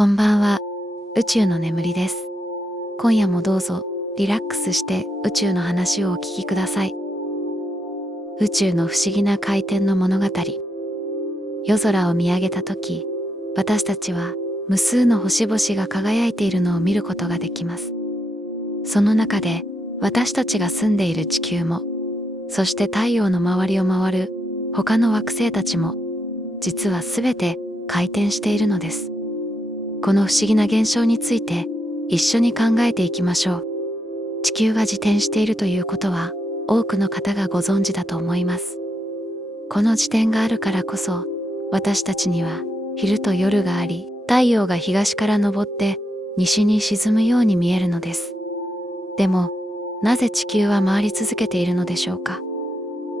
こんばんは。宇宙の眠りです。今夜もどうぞリラックスして宇宙の話をお聞きください。宇宙の不思議な回転の物語。夜空を見上げたとき、私たちは無数の星々が輝いているのを見ることができます。その中で私たちが住んでいる地球も、そして太陽の周りを回る他の惑星たちも、実はすべて回転しているのです。この不思議な現象について一緒に考えていきましょう。地球が自転しているということは多くの方がご存知だと思います。この自転があるからこそ、私たちには昼と夜があり、太陽が東から昇って西に沈むように見えるのです。でも、なぜ地球は回り続けているのでしょうか。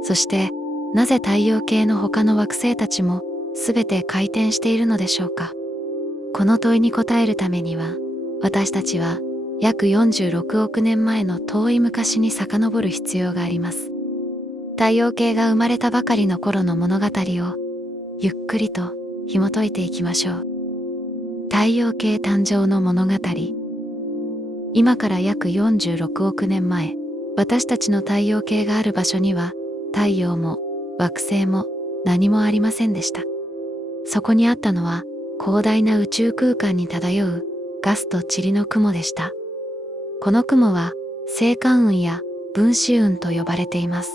そして、なぜ太陽系の他の惑星たちもすべて回転しているのでしょうか。この問いに答えるためには、私たちは約46億年前の遠い昔に遡る必要があります。太陽系が生まれたばかりの頃の物語をゆっくりと紐解いていきましょう。太陽系誕生の物語。今から約46億年前、私たちの太陽系がある場所には太陽も惑星も何もありませんでした。そこにあったのは広大な宇宙空間に漂うガスと塵の雲でした。この雲は星間雲や分子雲と呼ばれています。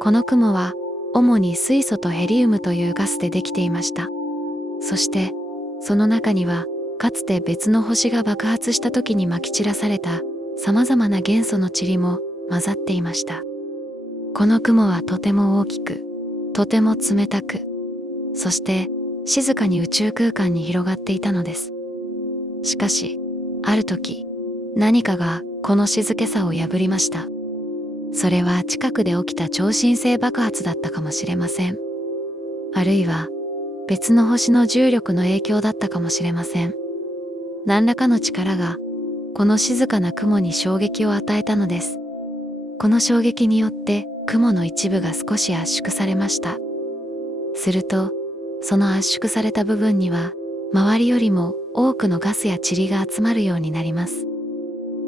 この雲は主に水素とヘリウムというガスでできていました。そしてその中にはかつて別の星が爆発した時にまき散らされた様々な元素の塵も混ざっていました。この雲はとても大きく、とても冷たく、そして静かに宇宙空間に広がっていたのです。しかし、ある時、何かがこの静けさを破りました。それは近くで起きた超新星爆発だったかもしれません。あるいは、別の星の重力の影響だったかもしれません。何らかの力が、この静かな雲に衝撃を与えたのです。この衝撃によって雲の一部が少し圧縮されました。すると、その圧縮された部分には、周りよりも多くのガスや塵が集まるようになります。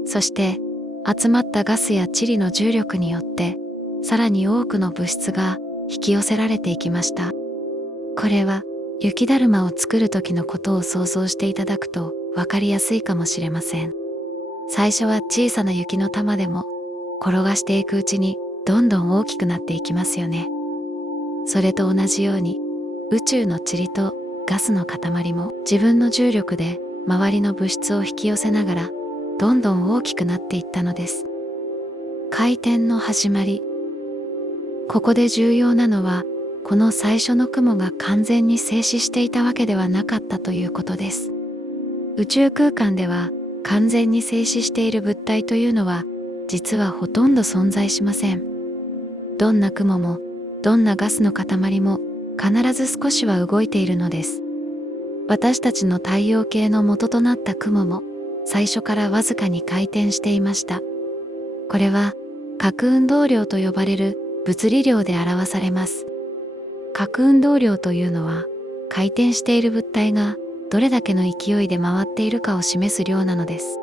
そして、集まったガスや塵の重力によって、さらに多くの物質が引き寄せられていきました。これは、雪だるまを作る時のことを想像していただくと分かりやすいかもしれません。最初は小さな雪の玉でも、転がしていくうちにどんどん大きくなっていきますよね。それと同じように、宇宙の塵とガスの塊も自分の重力で周りの物質を引き寄せながらどんどん大きくなっていったのです。回転の始まり。ここで重要なのは、この最初の雲が完全に静止していたわけではなかったということです。宇宙空間では完全に静止している物体というのは実はほとんど存在しません。どんな雲もどんなガスの塊も必ず少しは動いているのです。私たちの太陽系の元となった雲も最初からわずかに回転していました。これは核運動量と呼ばれる物理量で表されます。核運動量というのは回転している物体がどれだけの勢いで回っているかを示す量なのです。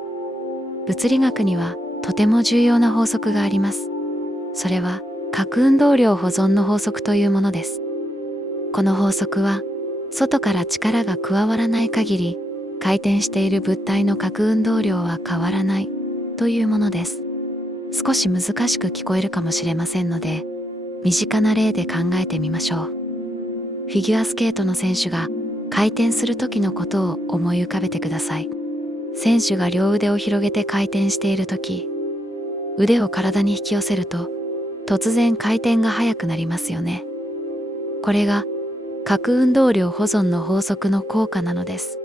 物理学にはとても重要な法則があります。それは核運動量保存の法則というものです。この法則は、外から力が加わらない限り、回転している物体の核運動量は変わらないというものです。少し難しく聞こえるかもしれませんので、身近な例で考えてみましょう。フィギュアスケートの選手が回転する時のことを思い浮かべてください。選手が両腕を広げて回転している時、腕を体に引き寄せると、突然回転が速くなりますよね。これが核運動量保存の法則の効果なのです。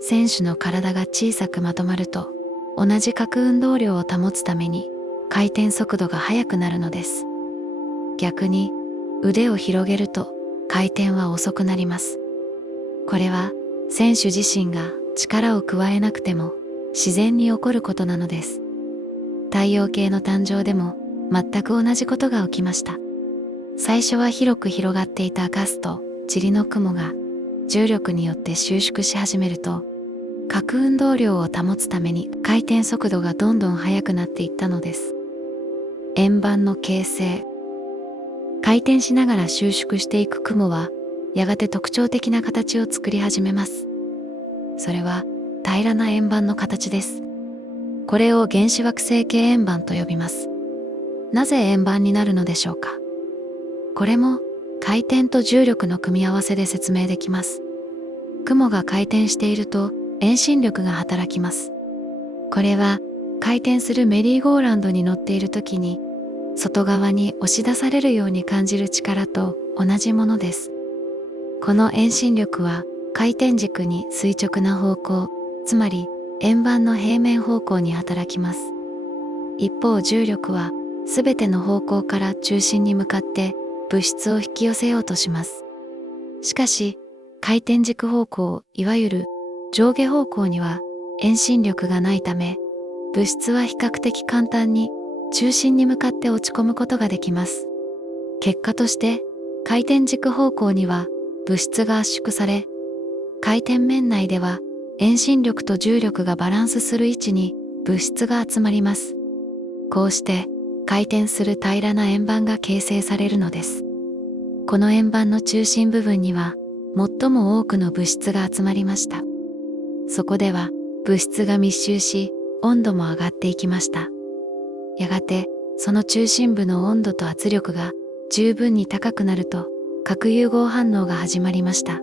選手の体が小さくまとまると、同じ核運動量を保つために回転速度が速くなるのです。逆に腕を広げると回転は遅くなります。これは選手自身が力を加えなくても自然に起こることなのです。太陽系の誕生でも全く同じことが起きました。最初は広く広がっていたガスと塵の雲が重力によって収縮し始めると、核運動量を保つために回転速度がどんどん速くなっていったのです。円盤の形成。回転しながら収縮していく雲は、やがて特徴的な形を作り始めます。それは平らな円盤の形です。これを原始惑星系円盤と呼びます。なぜ円盤になるのでしょうか。これも回転と重力の組み合わせで説明できます。雲が回転していると遠心力が働きます。これは回転するメリーゴーランドに乗っている時に外側に押し出されるように感じる力と同じものです。この遠心力は回転軸に垂直な方向、つまり円盤の平面方向に働きます。一方、重力はすべての方向から中心に向かって物質を引き寄せようとします。しかし、回転軸方向、いわゆる上下方向には遠心力がないため、物質は比較的簡単に中心に向かって落ち込むことができます。結果として、回転軸方向には物質が圧縮され、回転面内では遠心力と重力がバランスする位置に物質が集まります。こうして回転する平らな円盤が形成されるのです。この円盤の中心部分には最も多くの物質が集まりました。そこでは物質が密集し、温度も上がっていきました。やがてその中心部の温度と圧力が十分に高くなると核融合反応が始まりました。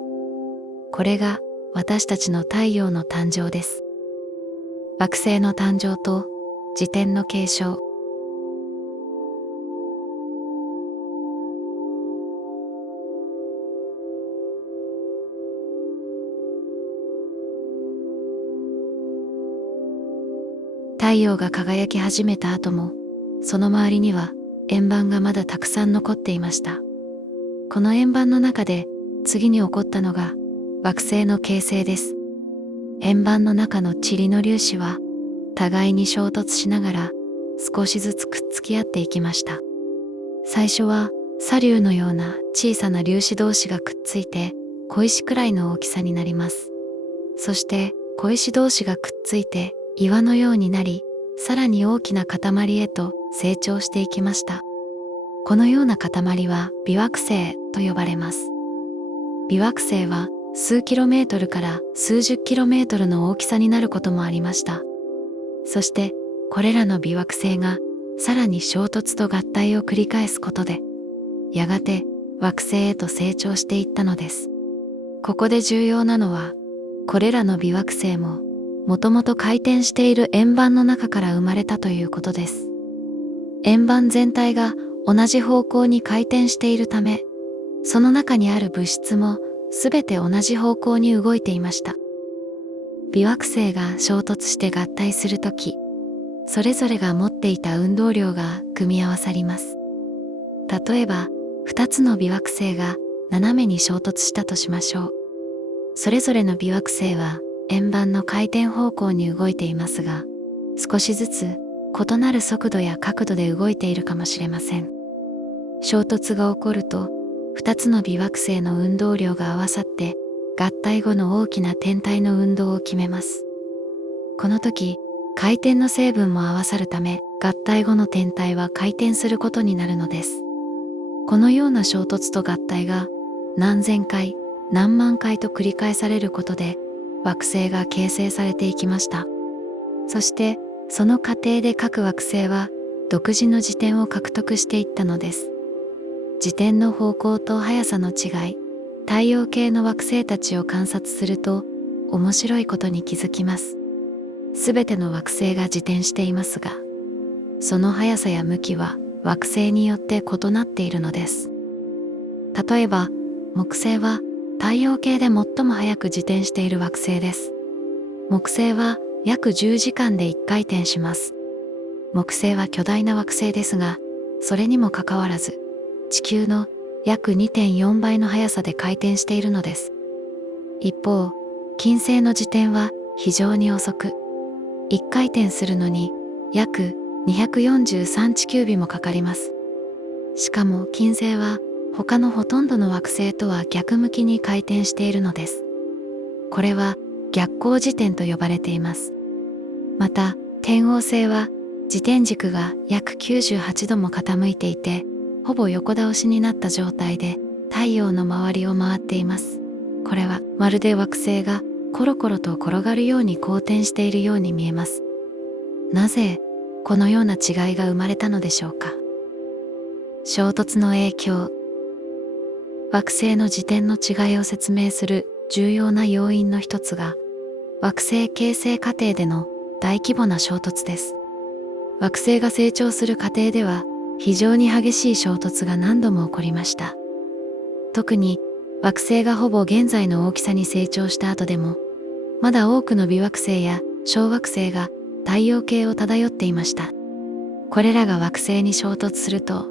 これが私たちの太陽の誕生です。惑星の誕生と自転の継承。太陽が輝き始めた後も、その周りには円盤がまだたくさん残っていました。この円盤の中で次に起こったのが惑星の形成です。円盤の中の塵の粒子は互いに衝突しながら少しずつくっつき合っていきました。最初は砂粒のような小さな粒子同士がくっついて小石くらいの大きさになります。そして小石同士がくっついて岩のようになり、さらに大きな塊へと成長していきました。このような塊は微惑星と呼ばれます。微惑星は数キロメートルから数十キロメートルの大きさになることもありました。そしてこれらの微惑星がさらに衝突と合体を繰り返すことで、やがて惑星へと成長していったのです。ここで重要なのは、これらの微惑星ももともと回転している円盤の中から生まれたということです。円盤全体が同じ方向に回転しているため、その中にある物質もすべて同じ方向に動いていました。微惑星が衝突して合体するとき、それぞれが持っていた運動量が組み合わさります。例えば、2つの微惑星が斜めに衝突したとしましょう。それぞれの微惑星は円盤の回転方向に動いていますが、少しずつ異なる速度や角度で動いているかもしれません。衝突が起こると、2つの微惑星の運動量が合わさって合体後の大きな天体の運動を決めます。この時、回転の成分も合わさるため、合体後の天体は回転することになるのです。このような衝突と合体が何千回、何万回と繰り返されることで、惑星が形成されていきました。そしてその過程で各惑星は独自の自転を獲得していったのです。自転の方向と速さの違い、太陽系の惑星たちを観察すると面白いことに気づきます。すべての惑星が自転していますが、その速さや向きは惑星によって異なっているのです。例えば、木星は太陽系で最も速く自転している惑星です。木星は約10時間で1回転します。木星は巨大な惑星ですが、それにもかかわらず、地球の約 2.4 倍の速さで回転しているのです。一方、金星の自転は非常に遅く、1回転するのに約243地球日もかかります。しかも金星は他のほとんどの惑星とは逆向きに回転しているのです。これは逆行自転と呼ばれています。また、天王星は自転軸が約98度も傾いていて、ほぼ横倒しになった状態で太陽の周りを回っています。これはまるで惑星がコロコロと転がるように公転しているように見えます。なぜこのような違いが生まれたのでしょうか。衝突の影響。惑星の自転の違いを説明する重要な要因の一つが、惑星形成過程での大規模な衝突です。惑星が成長する過程では、非常に激しい衝突が何度も起こりました。特に惑星がほぼ現在の大きさに成長した後でも、まだ多くの微惑星や小惑星が太陽系を漂っていました。これらが惑星に衝突すると、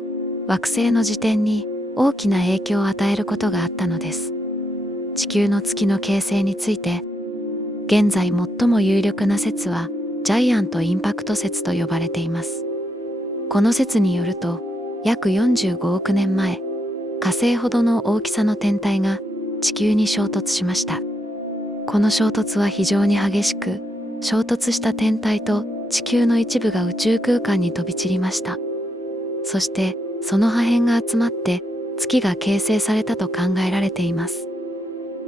惑星の自転に大きな影響を与えることがあったのです。地球の月の形成について、現在最も有力な説はジャイアントインパクト説と呼ばれています。この説によると、約45億年前、火星ほどの大きさの天体が地球に衝突しました。この衝突は非常に激しく、衝突した天体と地球の一部が宇宙空間に飛び散りました。そしてその破片が集まって月が形成されたと考えられています。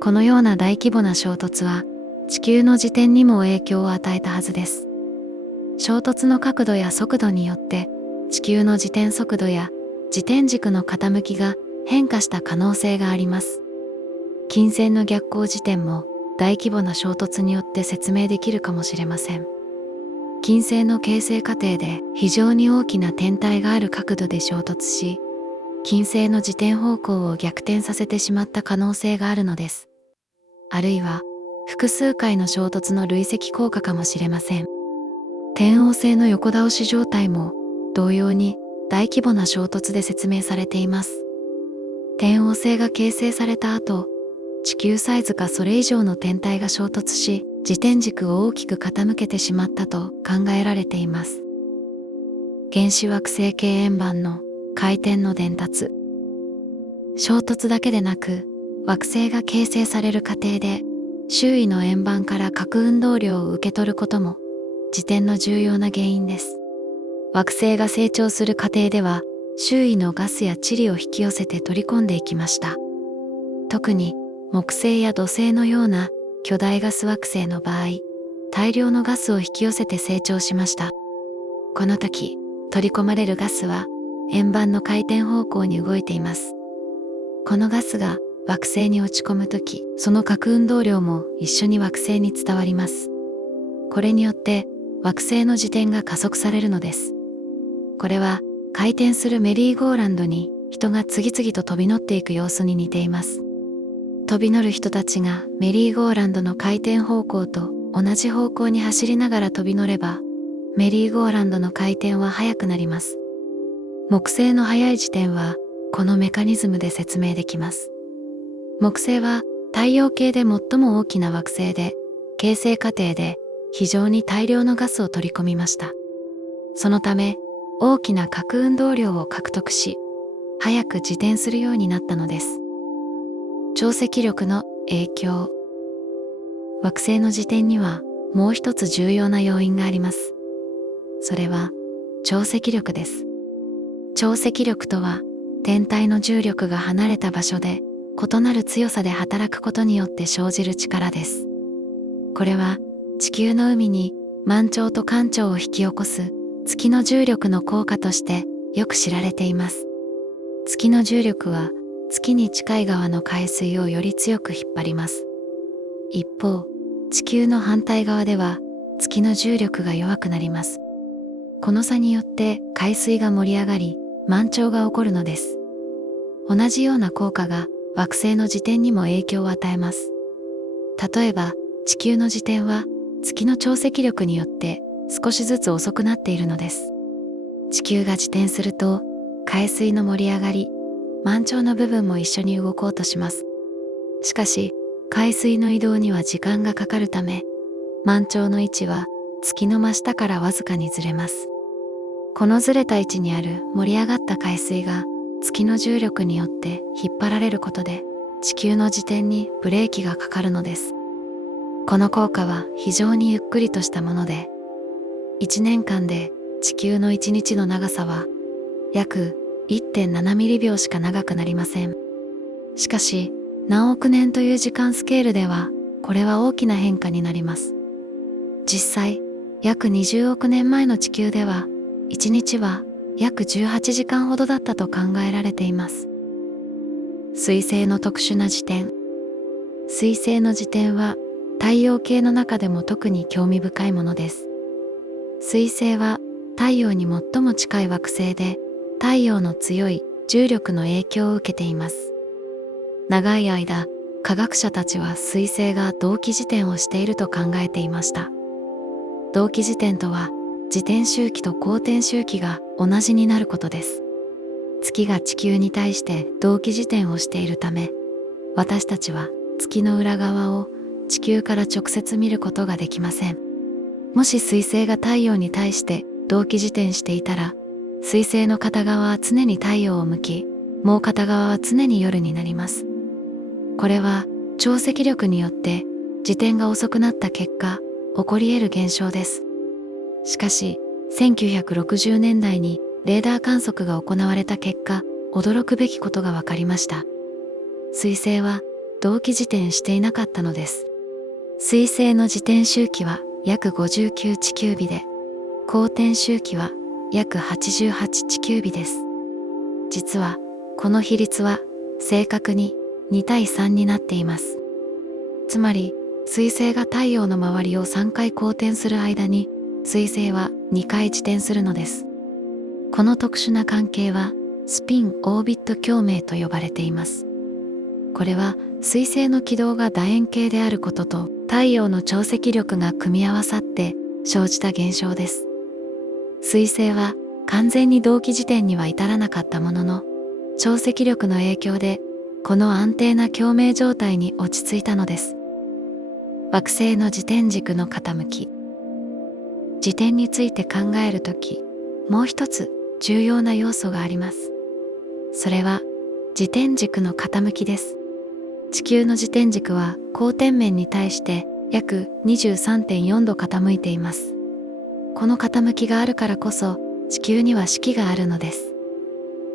このような大規模な衝突は地球の自転にも影響を与えたはずです。衝突の角度や速度によって地球の自転速度や自転軸の傾きが変化した可能性があります。金星の逆行自転も大規模な衝突によって説明できるかもしれません。金星の形成過程で非常に大きな天体がある角度で衝突し、金星の自転方向を逆転させてしまった可能性があるのです。あるいは複数回の衝突の累積効果かもしれません。天王星の横倒し状態も同様に大規模な衝突で説明されています。天王星が形成された後、地球サイズかそれ以上の天体が衝突し、自転軸を大きく傾けてしまったと考えられています。原始惑星系円盤の回転の伝達。衝突だけでなく、惑星が形成される過程で、周囲の円盤から核運動量を受け取ることも、自転の重要な原因です。惑星が成長する過程では、周囲のガスや塵を引き寄せて取り込んでいきました。特に、木星や土星のような巨大ガス惑星の場合、大量のガスを引き寄せて成長しました。この時、取り込まれるガスは円盤の回転方向に動いています。このガスが惑星に落ち込む時、その核運動量も一緒に惑星に伝わります。これによって惑星の自転が加速されるのです。これは回転するメリーゴーランドに人が次々と飛び乗っていく様子に似ています。飛び乗る人たちがメリーゴーランドの回転方向と同じ方向に走りながら飛び乗れば、メリーゴーランドの回転は速くなります。木星の速い自転はこのメカニズムで説明できます。木星は太陽系で最も大きな惑星で、形成過程で非常に大量のガスを取り込みました。そのため、大きな核運動量を獲得し、早く自転するようになったのです。潮汐力の影響。惑星の自転にはもう一つ重要な要因があります。それは潮汐力です。潮汐力とは、天体の重力が離れた場所で異なる強さで働くことによって生じる力です。これは地球の海に満潮と干潮を引き起こす月の重力の効果としてよく知られています。月の重力は月に近い側の海水をより強く引っ張ります。一方、地球の反対側では月の重力が弱くなります。この差によって海水が盛り上がり、満潮が起こるのです。同じような効果が惑星の自転にも影響を与えます。例えば、地球の自転は月の潮汐力によって少しずつ遅くなっているのです。地球が自転すると、海水の盛り上がり、満潮の部分も一緒に動こうとします。しかし、海水の移動には時間がかかるため、満潮の位置は月の真下からわずかにずれます。このずれた位置にある盛り上がった海水が月の重力によって引っ張られることで地球の自転にブレーキがかかるのです。この効果は非常にゆっくりとしたもので、1年間で地球の1日の長さは約 1.7 ミリ秒しか長くなりません。しかし、何億年という時間スケールでは、これは大きな変化になります。実際、約20億年前の地球では、1日は約18時間ほどだったと考えられています。水星の特殊な自転。水星の自転は太陽系の中でも特に興味深いものです。水星は太陽に最も近い惑星で、太陽の強い重力の影響を受けています。長い間、科学者たちは水星が同期自転をしていると考えていました。同期自転とは、自転周期と公転周期が同じになることです。月が地球に対して同期自転をしているため、私たちは月の裏側を地球から直接見ることができません。もし水星が太陽に対して同期自転していたら、水星の片側は常に太陽を向き、もう片側は常に夜になります。これは潮汐力によって自転が遅くなった結果、起こり得る現象です。しかし、1960年代にレーダー観測が行われた結果、驚くべきことが分かりました。水星は同期自転していなかったのです。水星の自転周期は約59地球日で、公転周期は約88地球日です。実は、この比率は正確に2対3になっています。つまり、水星が太陽の周りを3回公転する間に、水星は2回自転するのです。この特殊な関係は、スピン・オービット共鳴と呼ばれています。これは、水星の軌道が楕円形であることと、太陽の潮汐力が組み合わさって生じた現象です。水星は完全に同期自転には至らなかったものの、潮汐力の影響で、この安定な共鳴状態に落ち着いたのです。惑星の自転軸の傾き。自転について考えるとき、もう一つ重要な要素があります。それは自転軸の傾きです。地球の自転軸は公転面に対して約 23.4 度傾いています。この傾きがあるからこそ地球には四季があるのです。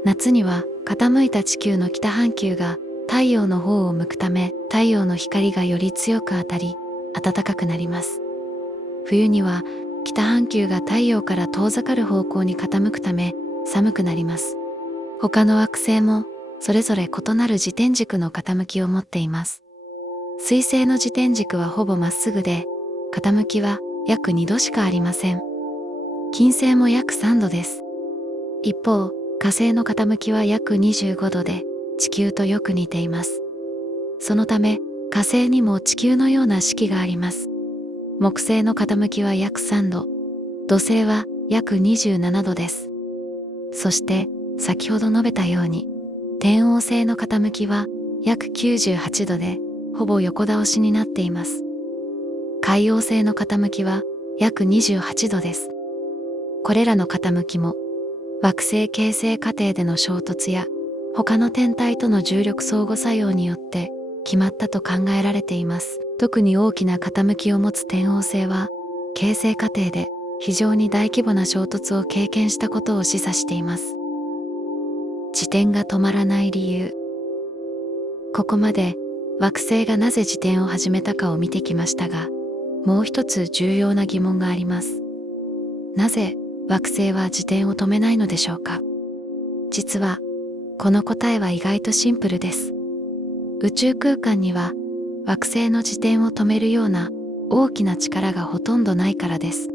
夏には傾いた地球の北半球が太陽の方を向くため、太陽の光がより強く当たり、暖かくなります。冬には北半球が太陽から遠ざかる方向に傾くため寒くなります。他の惑星もそれぞれ異なる自転軸の傾きを持っています。水星の自転軸はほぼまっすぐで、傾きは約2度しかありません。金星も約3度です。一方、火星の傾きは約25度で、地球とよく似ています。そのため、火星にも地球のような四季があります。木星の傾きは約3度、土星は約27度です。そして、先ほど述べたように、天王星の傾きは約98度で、ほぼ横倒しになっています。海王星の傾きは約28度です。これらの傾きも、惑星形成過程での衝突や、他の天体との重力相互作用によって決まったと考えられています。特に大きな傾きを持つ天王星は、形成過程で非常に大規模な衝突を経験したことを示唆しています。自転が止まらない理由。ここまで惑星がなぜ自転を始めたかを見てきましたが、もう一つ重要な疑問があります。なぜ惑星は自転を止めないのでしょうか。実は、この答えは意外とシンプルです。宇宙空間には惑星の自転を止めるような大きな力がほとんどないからです。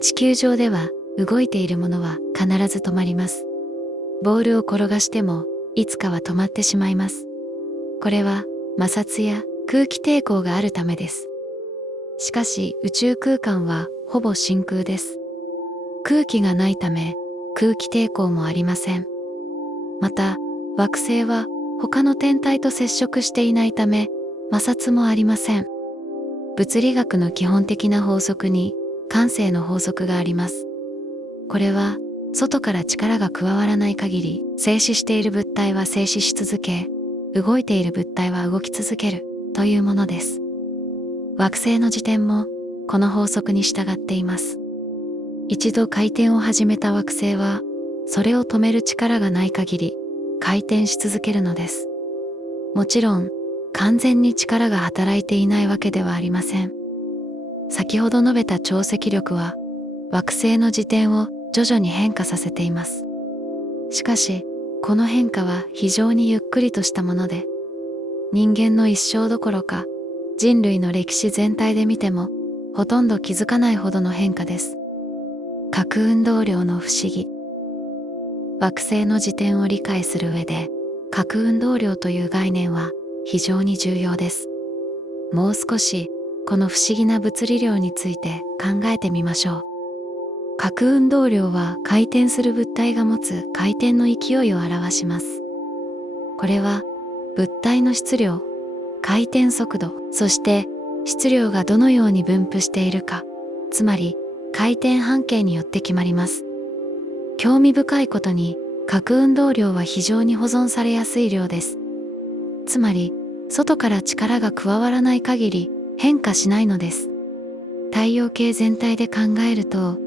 地球上では動いているものは必ず止まります。ボールを転がしてもいつかは止まってしまいます。これは摩擦や空気抵抗があるためです。しかし宇宙空間はほぼ真空です。空気がないため空気抵抗もありません。また惑星は他の天体と接触していないため摩擦もありません。物理学の基本的な法則に慣性の法則があります。これは外から力が加わらない限り、静止している物体は静止し続け、動いている物体は動き続けるというものです。惑星の自転もこの法則に従っています。一度回転を始めた惑星は、それを止める力がない限り回転し続けるのです。もちろん、完全に力が働いていないわけではありません。先ほど述べた潮汐力は、惑星の自転を徐々に変化させています。しかし、この変化は非常にゆっくりとしたもので、人間の一生どころか、人類の歴史全体で見ても、ほとんど気づかないほどの変化です。核運動量の不思議。惑星の自転を理解する上で、核運動量という概念は非常に重要です。もう少し、この不思議な物理量について考えてみましょう。核運動量は回転する物体が持つ回転の勢いを表します。これは物体の質量、回転速度、そして質量がどのように分布しているか、つまり回転半径によって決まります。興味深いことに核運動量は非常に保存されやすい量です。つまり外から力が加わらない限り変化しないのです。太陽系全体で考えると、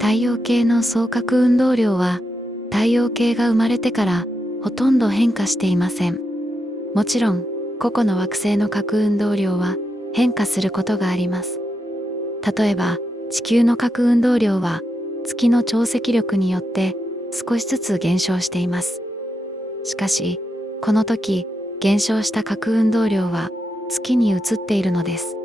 太陽系の総核運動量は太陽系が生まれてからほとんど変化していません。もちろん個々の惑星の核運動量は変化することがあります。例えば地球の核運動量は月の潮汐力によって少しずつ減少しています。しかしこの時減少した核運動量は月に移っているのです。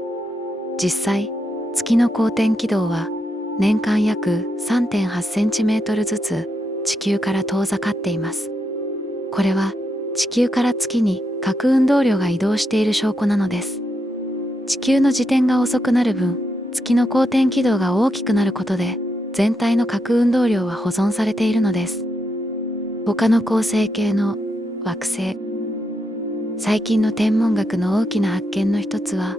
実際月の公転軌道は年間約 3.8 センチメートルずつ地球から遠ざかっています。これは地球から月に核運動量が移動している証拠なのです。地球の自転が遅くなる分、月の公転軌道が大きくなることで、全体の核運動量は保存されているのです。他の恒星系の惑星。最近の天文学の大きな発見の一つは、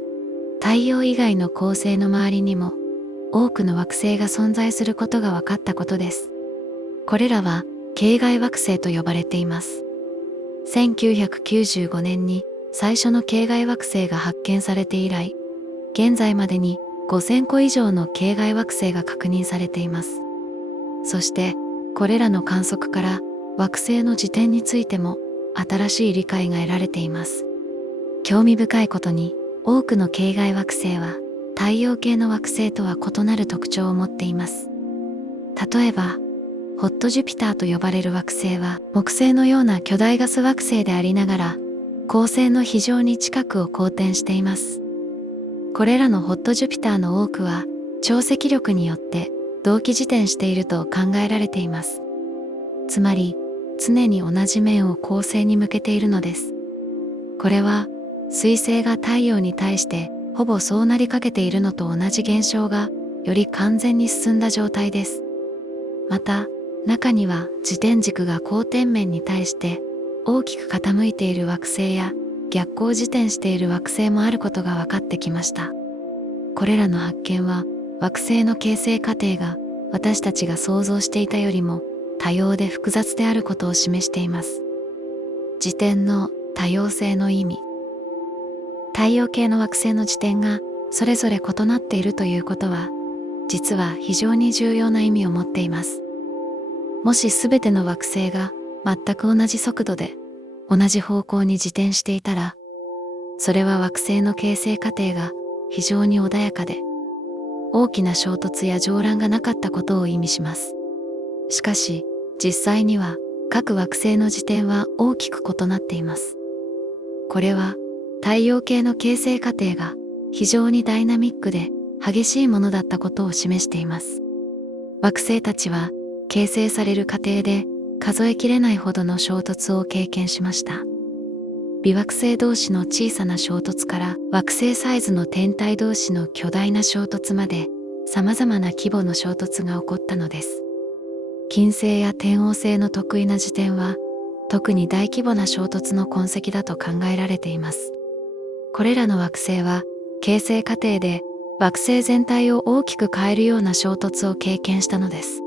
太陽以外の恒星の周りにも多くの惑星が存在することが分かったことです。これらは系外惑星と呼ばれています。1995年に最初の系外惑星が発見されて以来、現在までに5000個以上の系外惑星が確認されています。そしてこれらの観測から惑星の自転についても新しい理解が得られています。興味深いことに多くの系外惑星は太陽系の惑星とは異なる特徴を持っています。例えば、ホットジュピターと呼ばれる惑星は木星のような巨大ガス惑星でありながら、恒星の非常に近くを公転しています。これらのホットジュピターの多くは、潮汐力によって同期自転していると考えられています。つまり、常に同じ面を恒星に向けているのです。これは、水星が太陽に対してほぼそうなりかけているのと同じ現象がより完全に進んだ状態です。また、中には自転軸が公転面に対して大きく傾いている惑星や逆行自転している惑星もあることが分かってきました。これらの発見は惑星の形成過程が私たちが想像していたよりも多様で複雑であることを示しています。自転の多様性の意味。太陽系の惑星の自転がそれぞれ異なっているということは、実は非常に重要な意味を持っています。もしすべての惑星が全く同じ速度で同じ方向に自転していたら、それは惑星の形成過程が非常に穏やかで、大きな衝突や乗乱がなかったことを意味します。しかし、実際には各惑星の自転は大きく異なっています。これは太陽系の形成過程が非常にダイナミックで激しいものだったことを示しています。惑星たちは形成される過程で数えきれないほどの衝突を経験しました。微惑星同士の小さな衝突から惑星サイズの天体同士の巨大な衝突まで様々な規模の衝突が起こったのです。金星や天王星の特異な自転は特に大規模な衝突の痕跡だと考えられています。これらの惑星は形成過程で惑星全体を大きく変えるような衝突を経験したのです。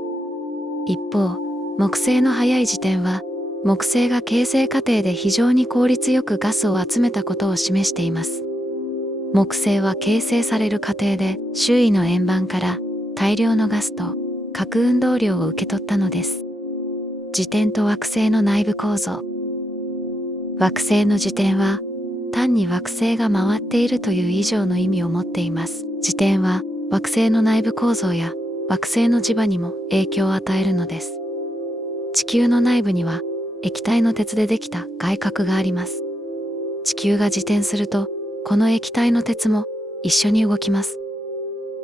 一方、木星の早い自転は、木星が形成過程で非常に効率よくガスを集めたことを示しています。木星は形成される過程で周囲の円盤から大量のガスと核運動量を受け取ったのです。自転と惑星の内部構造。惑星の自転は単に惑星が回っているという以上の意味を持っています。自転は惑星の内部構造や惑星の磁場にも影響を与えるのです。地球の内部には液体の鉄でできた外核があります。地球が自転すると、この液体の鉄も一緒に動きます。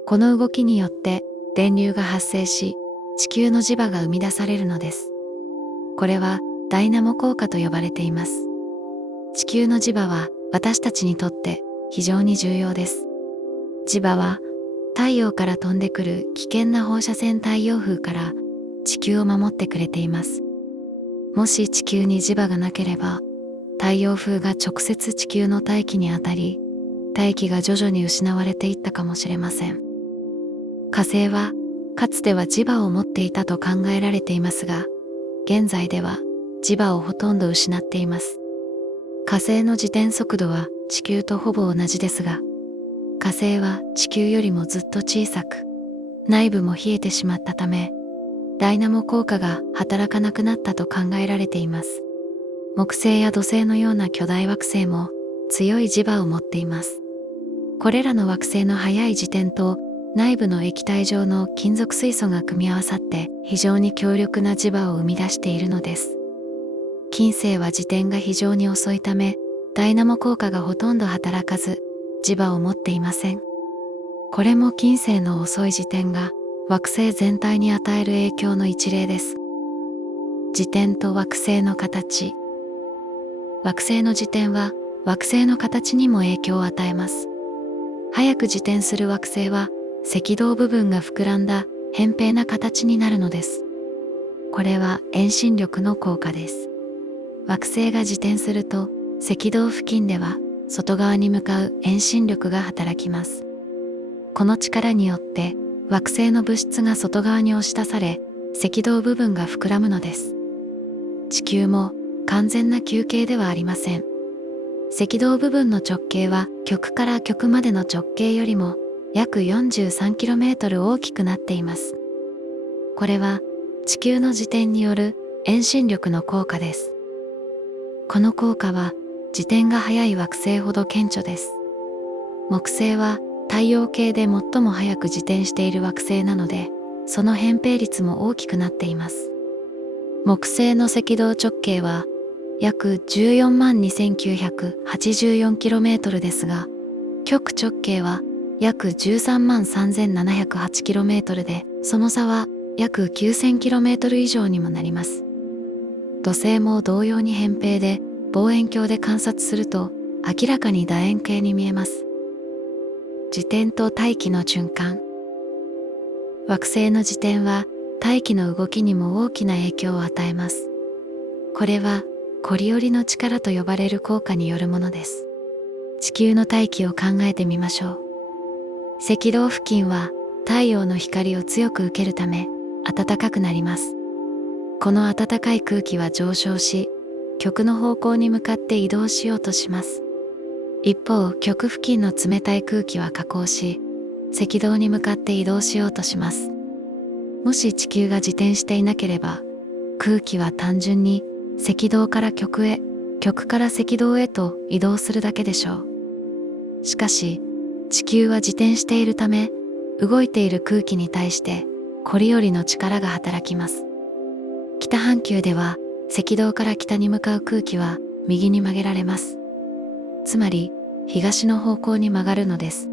この動きによって電流が発生し、地球の磁場が生み出されるのです。これはダイナモ効果と呼ばれています。地球の磁場は私たちにとって非常に重要です。磁場は太陽から飛んでくる危険な放射線太陽風から地球を守ってくれています。もし地球に磁場がなければ、太陽風が直接地球の大気に当たり、大気が徐々に失われていったかもしれません。火星はかつては磁場を持っていたと考えられていますが、現在では磁場をほとんど失っています。火星の自転速度は地球とほぼ同じですが、火星は地球よりもずっと小さく、内部も冷えてしまったため、ダイナモ効果が働かなくなったと考えられています。木星や土星のような巨大惑星も強い磁場を持っています。これらの惑星の速い自転と内部の液体状の金属水素が組み合わさって非常に強力な磁場を生み出しているのです。金星は自転が非常に遅いため、ダイナモ効果がほとんど働かず、磁場を持っていません。これも金星の遅い自転が惑星全体に与える影響の一例です。自転と惑星の形。惑星の自転は惑星の形にも影響を与えます。早く自転する惑星は赤道部分が膨らんだ扁平な形になるのです。これは遠心力の効果です。惑星が自転すると赤道付近では外側に向かう遠心力が働きます。この力によって惑星の物質が外側に押し出され、赤道部分が膨らむのです。地球も完全な球形ではありません。赤道部分の直径は極から極までの直径よりも約 43km 大きくなっています。これは地球の自転による遠心力の効果です。この効果は自転が速い惑星ほど顕著です。木星は太陽系で最も速く自転している惑星なので、その扁平率も大きくなっています。木星の赤道直径は約 142,984km ですが、極直径は約 133,708km で、その差は約 9,000km 以上にもなります。土星も同様に扁平で、望遠鏡で観察すると明らかに楕円形に見えます。自転と大気の循環。惑星の自転は大気の動きにも大きな影響を与えます。これはコリオリの力と呼ばれる効果によるものです。地球の大気を考えてみましょう。赤道付近は太陽の光を強く受けるため暖かくなります。この暖かい空気は上昇し、極の方向に向かって移動しようとします。一方、極付近の冷たい空気は下降し、赤道に向かって移動しようとします。もし地球が自転していなければ、空気は単純に赤道から極へ、極から赤道へと移動するだけでしょう。しかし、地球は自転しているため、動いている空気に対してコリオリの力が働きます。北半球では赤道から北に向かう空気は右に曲げられます。つまり東の方向に曲がるのです。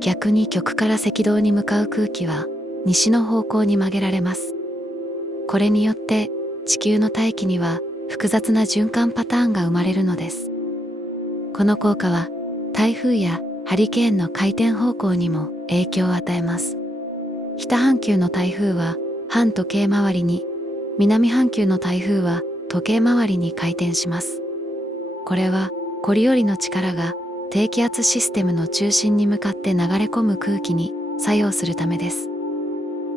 逆に極から赤道に向かう空気は西の方向に曲げられます。これによって地球の大気には複雑な循環パターンが生まれるのです。この効果は台風やハリケーンの回転方向にも影響を与えます。北半球の台風は反時計回りに、南半球の台風は時計回りに回転します。これはコリオリの力が低気圧システムの中心に向かって流れ込む空気に作用するためです。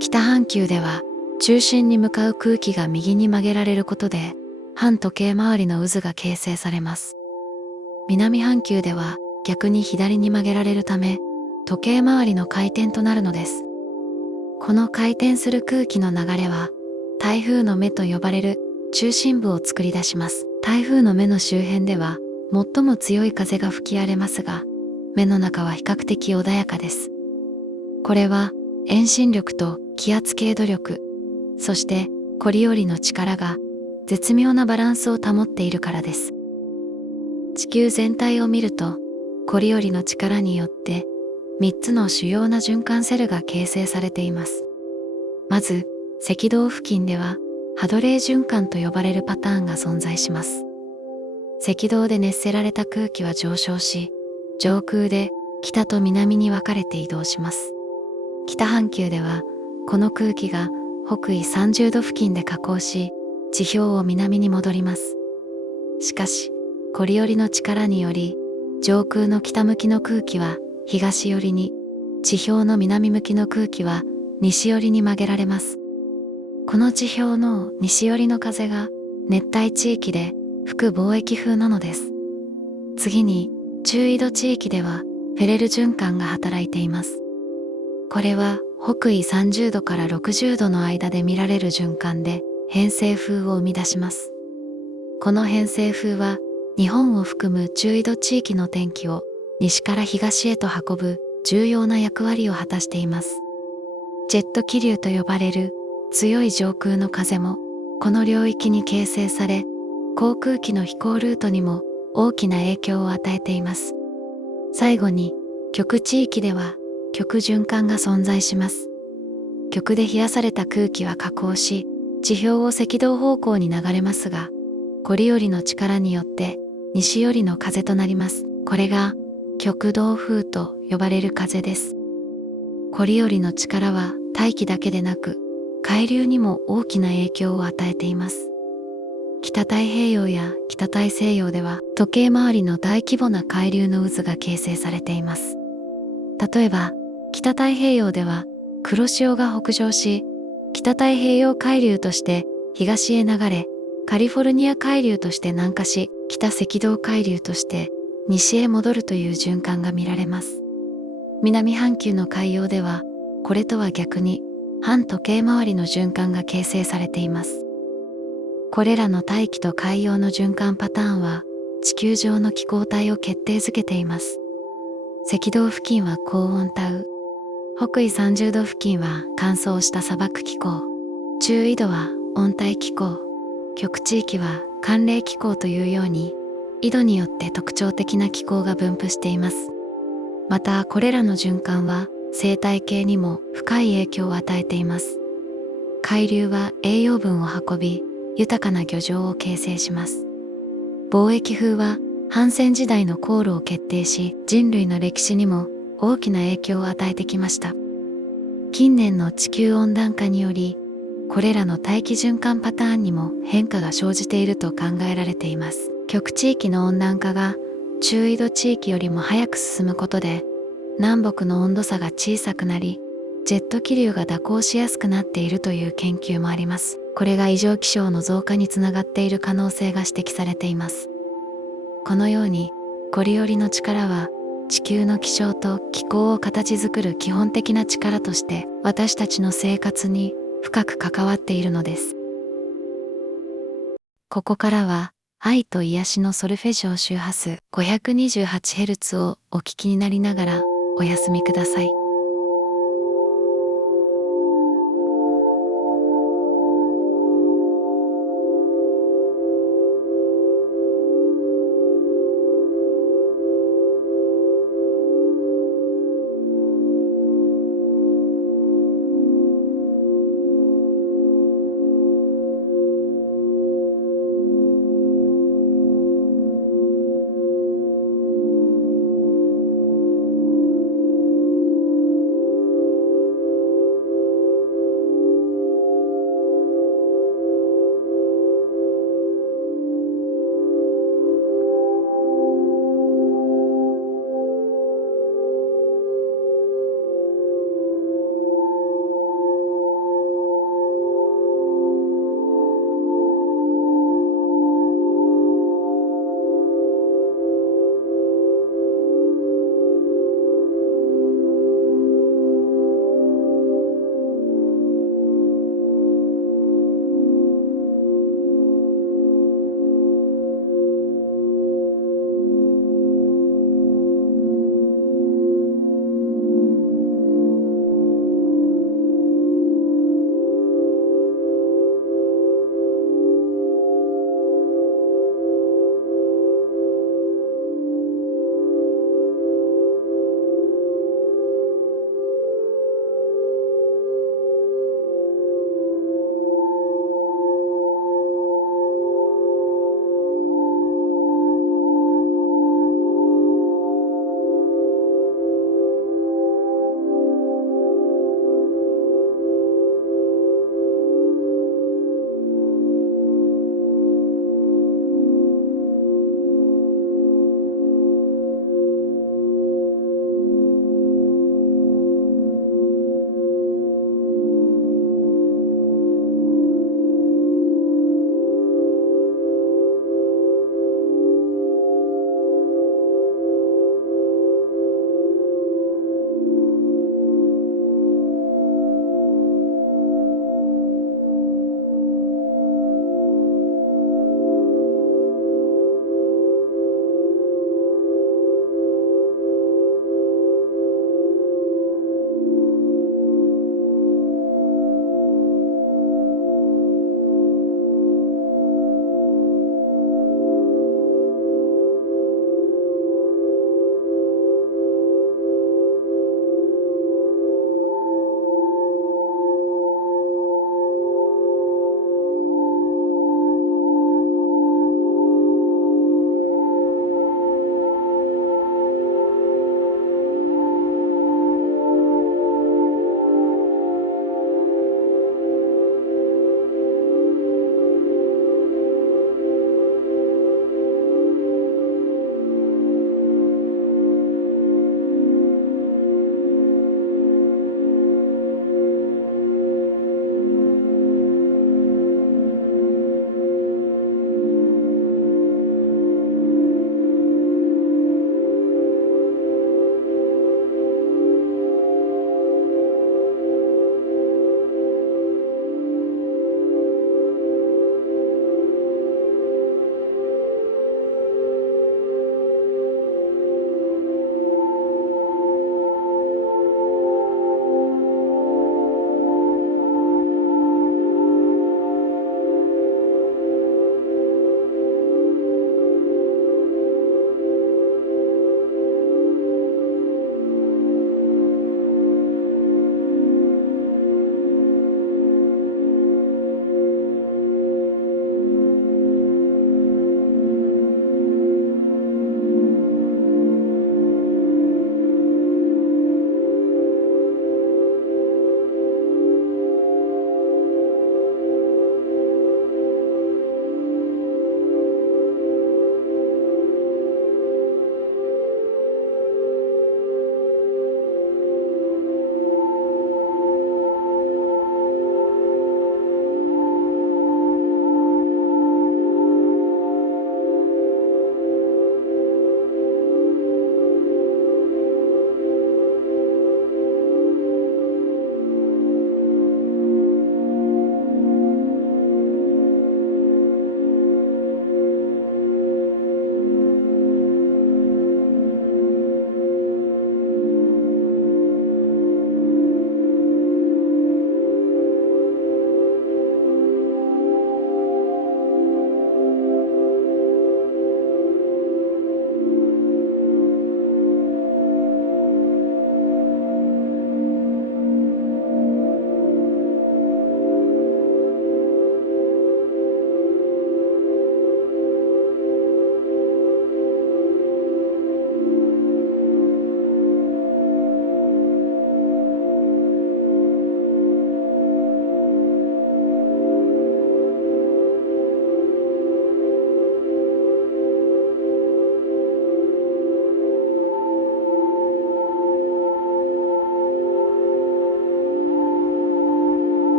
北半球では中心に向かう空気が右に曲げられることで、反時計回りの渦が形成されます。南半球では逆に左に曲げられるため、時計回りの回転となるのです。この回転する空気の流れは、台風の目と呼ばれる中心部を作り出します。台風の目の周辺では、最も強い風が吹き荒れますが、目の中は比較的穏やかです。これは遠心力と気圧経度力、そしてコリオリの力が絶妙なバランスを保っているからです。地球全体を見ると、コリオリの力によって3つの主要な循環セルが形成されています。まず、赤道付近ではハドレー循環と呼ばれるパターンが存在します。赤道で熱せられた空気は上昇し、上空で北と南に分かれて移動します。北半球では、この空気が北緯30度付近で下降し、地表を南に戻ります。しかし、コリオリの力により、上空の北向きの空気は東寄りに、地表の南向きの空気は西寄りに曲げられます。この地表の西寄りの風が熱帯地域で吹く貿易風なのです。次に、中緯度地域ではフェレル循環が働いています。これは北緯30度から60度の間で見られる循環で偏西風を生み出します。この偏西風は日本を含む中緯度地域の天気を西から東へと運ぶ重要な役割を果たしています。ジェット気流と呼ばれる強い上空の風もこの領域に形成され、航空機の飛行ルートにも大きな影響を与えています。最後に、極地域では極循環が存在します。極で冷やされた空気は下降し、地表を赤道方向に流れますが、コリオリの力によって西寄りの風となります。これが極東風と呼ばれる風です。コリオリの力は大気だけでなく、海流にも大きな影響を与えています。北太平洋や北大西洋では時計回りの大規模な海流の渦が形成されています。例えば、北太平洋では黒潮が北上し、北太平洋海流として東へ流れ、カリフォルニア海流として南下し、北赤道海流として西へ戻るという循環が見られます。南半球の海洋では、これとは逆に反時計回りの循環が形成されています。これらの大気と海洋の循環パターンは地球上の気候帯を決定づけています。赤道付近は高温帯、北緯30度付近は乾燥した砂漠気候、中緯度は温帯気候、極地域は寒冷気候というように、緯度によって特徴的な気候が分布しています。またこれらの循環は生態系にも深い影響を与えています。海流は栄養分を運び、豊かな漁場を形成します。貿易風は帆船時代の航路を決定し、人類の歴史にも大きな影響を与えてきました。近年の地球温暖化により、これらの大気循環パターンにも変化が生じていると考えられています。極地域の温暖化が中緯度地域よりも早く進むことで、南北の温度差が小さくなり、ジェット気流が蛇行しやすくなっているという研究もあります。これが異常気象の増加につながっている可能性が指摘されています。このように、コリオリの力は地球の気象と気候を形作る基本的な力として私たちの生活に深く関わっているのです。ここからは愛と癒しのソルフェジオ周波数 528Hz をお聞きになりながらお休みください。